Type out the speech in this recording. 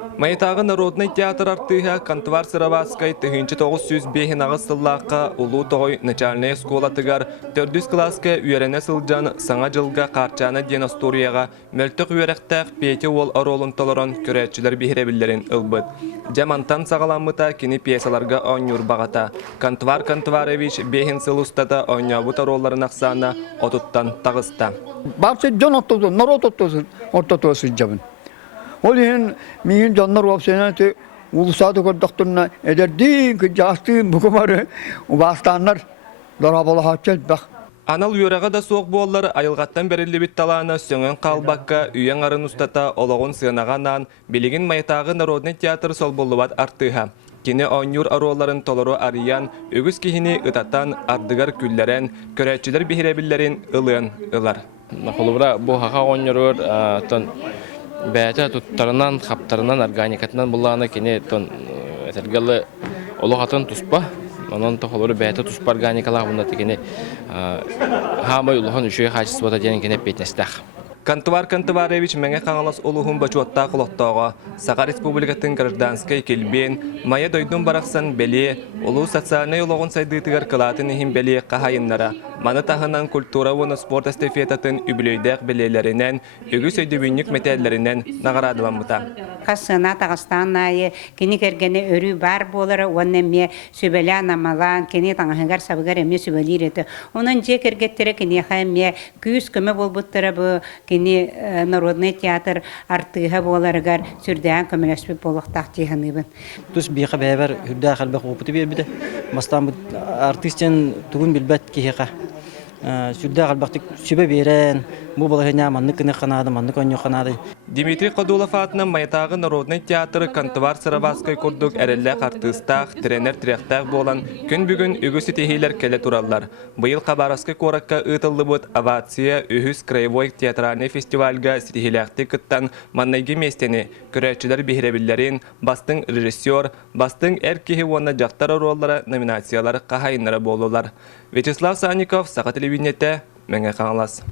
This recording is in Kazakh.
Маятағы народный театр артыға Контвар Сыроватскай 1905 ағыстыллаққа ұлу тоғой начальная школа тыгар 400 класска үйеріне сылжан саңа жылға қарчаны денасторияға мөлтік үйеректәқ пейте ол аролын толырын көрәтшілер бейребілерін ұлбыт. Жамантан сағаламыта кені пьесаларға ойнюр бағата. Контвар Контварович бейін сыл ұстата ойнябыт ароларын ақсана отуттан тағыста. Бақсы жон оттосын, народ оттосын жабын. Ол ең мейін жандар опсенеті ұлысады көрдіқтіріне әдерден күджастығын бүкімары ұбастанлар дұрабалы қатшел бақ. Анал үйераға да соқ боллар айылғаттан бәрілі біт таланы сөңін қалбаққа үйен арын ұстата олығын сыанағанан білігін Маятағы народный театр сол болуат артыға. Кені ойнюр ароларын толыру ариян, өгіз кихini ұтаттан ардығар күллерен, көрәтшілер бейребілерін ылын ылар. Қолыбыра бұл хақа ойнюрыр бәті тұттарынан, қаптарынан, органикатынан бұлағына кені әтергелі олығатын тұспа. Onun toxolları bəyətə tuspar organikalar bunda tekeni hamay ulğan üçüyə xaçısı bota deyən kene betnəstəx. Контвар Контварович мәңе қаңылас олуғын бачуатта құлықтауға, Саха Республикатын гражданскай келбен, мая дойдун барақсан бәле, олу социальный олуғын сайдытығар қылатын ехін бәле қағайынлара, маны тағынан культура оны спорт эстафетатын үбілейдәқ бәлелерінен, үгі сөйдебінік мәтәлерінен нағарадыламыта. Қасына тағыстан айы, кені кергені өрі бар болары, оны ме сөбәлі анамалан, кені таңғығар сабығар әме сөбәлер еті. Оның же кергеттері кені қайме күйіс көмі болбыттыры бұ, кені народный театр артыға боларығар сүрдән көмелеспіп болықтақ дейханыбын. Түс бейқа бәйбәр үрді ақалбақ опыты бербеді. Бастан бұд артистен түгін білбәт кейеқа. Сүрді ақалбақтық сөбе берен, бұл болағына манны күні қанады, манны көне қанады. Дмитрий Қадулов атынан Маятағы народный театр Контвар Сыроватскай күрдік әрелләқ артыстақ, тренер тіректәқ болан күн бүгін үгісі тегейлер келе туралар. Бұйыл Қабаровскай қораққа ұтылды бұд авация үхіс краевой театральный фестивальға сетегеләқті күттан маннайғы местені көрәтшілер бейребілерін, бастың режиссер, бастың әркеге оны жақтар роллары номинациялары қағайынлары болулар. Вячеслав Санников, Саха телевидениеті, мәңе қаңылас.